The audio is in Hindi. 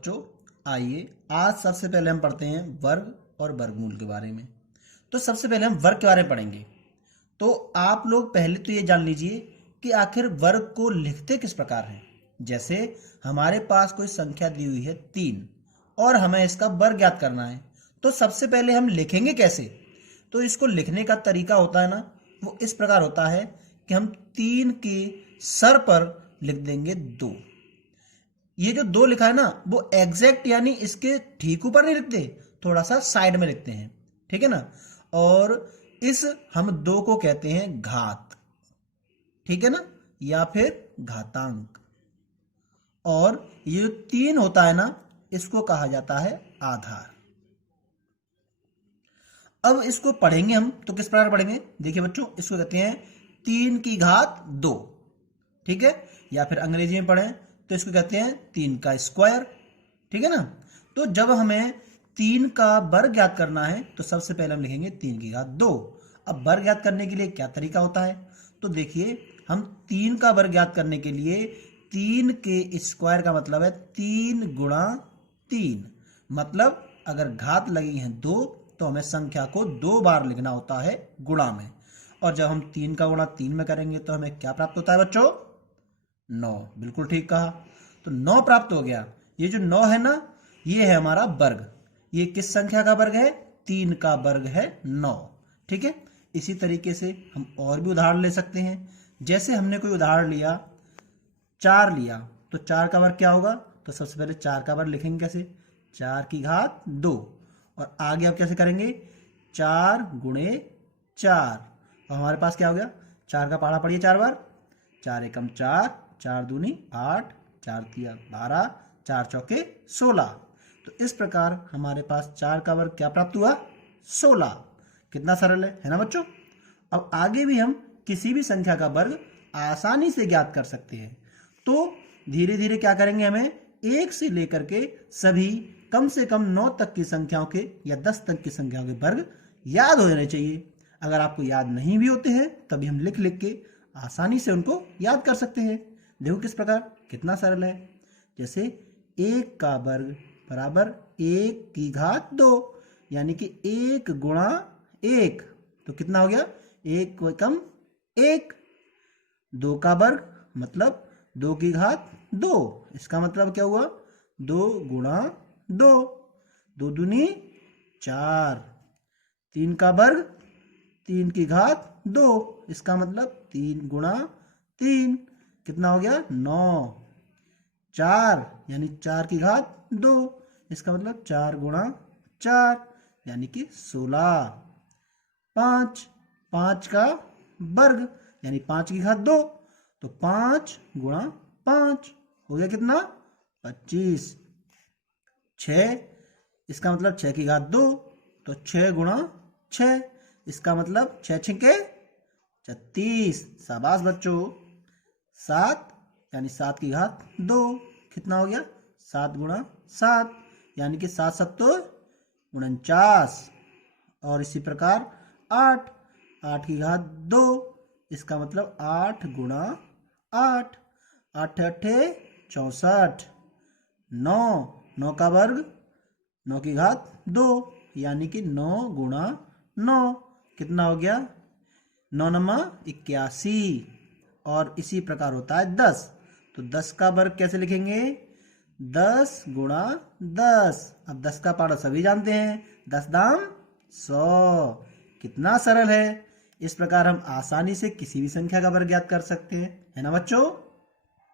बच्चों, आइए आज सबसे पहले हम पढ़ते हैं वर्ग और वर्गमूल के बारे में। तो सबसे पहले हम वर्ग के बारे में पढ़ेंगे। तो आप लोग पहले तो ये जान लीजिए कि आखिर वर्ग को लिखते किस प्रकार हैं। जैसे हमारे पास कोई संख्या दी हुई है 3 और हमें इसका वर्ग ज्ञात करना है, तो सबसे पहले हम लिखेंगे कैसे। तो इसको लिखने का तरीका होता है ना, वो इस प्रकार होता है कि हम 3 के सर पर लिख देंगे 2। ये जो 2 लिखा है ना, वो एग्जैक्ट यानी इसके ठीक ऊपर नहीं लिखते, थोड़ा सा साइड में लिखते हैं, ठीक है ना। और इस हम 2 को कहते हैं घात, ठीक है ना, या फिर घातांक। और ये जो 3 होता है ना, इसको कहा जाता है आधार। अब इसको पढ़ेंगे हम तो किस प्रकार पढ़ेंगे, देखिए बच्चों, इसको कहते हैं 3 की घात 2, ठीक है। या फिर अंग्रेजी में पढ़ें तो इसको कहते हैं 3 का स्क्वायर, ठीक है ना। तो जब हमें 3 का वर्ग ज्ञात करना है तो सबसे पहले हम लिखेंगे 3 की घात 2। अब वर्ग ज्ञात करने के लिए क्या तरीका होता है, तो देखिए हम 3 का वर्ग ज्ञात करने के लिए 3 के स्क्वायर का मतलब है 3 गुणा 3। मतलब अगर घात लगी है 2 तो हमें संख्या को 2 बार लिखना होता है गुणा में। और जब हम 3 का गुणा 3 में करेंगे तो हमें क्या प्राप्त होता है बच्चों, 9। बिल्कुल ठीक कहा, तो 9 प्राप्त हो गया। ये जो 9 है ना, ये है हमारा वर्ग। ये किस संख्या का वर्ग है, 3 का वर्ग है 9, ठीक है। इसी तरीके से हम और भी उदाहरण ले सकते हैं। जैसे हमने कोई उदाहरण लिया 4 लिया, तो 4 का वर्ग क्या होगा, तो सबसे पहले 4 का वर्ग लिखेंगे कैसे, 4 की घात 2। और आगे अब कैसे करेंगे, 4 गुणे 4। और हमारे पास क्या हो गया, 4 का पहाड़ा पढ़िए 4 बार, 4 एकम 4, 4 दूनी 8, 4 तिया 12, 4 चौके 16। तो इस प्रकार हमारे पास 4 का वर्ग क्या प्राप्त हुआ, 16। कितना सरल है ना बच्चों। अब आगे भी हम किसी भी संख्या का वर्ग आसानी से ज्ञात कर सकते हैं। तो धीरे धीरे क्या करेंगे, हमें 1 से लेकर के सभी कम से कम 9 तक की संख्याओं के या 10 तक की संख्याओं के वर्ग याद हो जाने चाहिए। अगर आपको याद नहीं भी होते हैं तभी हम लिख लिख के आसानी से उनको याद कर सकते हैं। देखो किस प्रकार, कितना सरल है। जैसे 1 का वर्ग बराबर 1 की घात 2, यानी कि 1 गुणा 1, तो कितना हो गया, 1 को कम 1। 2 का वर्ग मतलब 2 की घात 2, इसका मतलब क्या हुआ, 2 गुणा 2, 2 दूनी 4। 3 का वर्ग 3 की घात 2, इसका मतलब 3 गुणा 3, कितना हो गया, 9। 4 यानी 4 की घात 2, इसका मतलब 4 गुणा 4 यानी कि 16। 5 का वर्ग यानी 5 की घात 2, तो 5 गुणा 5 हो गया कितना, 25। 6, इसका मतलब 6 की घात 2, तो 6 गुणा 6, इसका मतलब 6 छिके 36। शाबाश बच्चों। 7 यानी 7 की घात 2, कितना हो गया, 7 गुणा 7 यानी कि 7 सत्तो 49। और इसी प्रकार 8 की घात 2, इसका मतलब 8 गुणा 8, 8 अट्ठे 64। 9 का वर्ग 9 की घात 2, यानी कि 9 गुणा 9, कितना हो गया, 9 नमा 81। और इसी प्रकार होता है 10, तो 10 का वर्ग कैसे लिखेंगे, 10 गुणा 10। अब 10 का पारा सभी जानते हैं, 10 दाम 100। कितना सरल है। इस प्रकार हम आसानी से किसी भी संख्या का वर्ग ज्ञात कर सकते हैं, है ना बच्चों।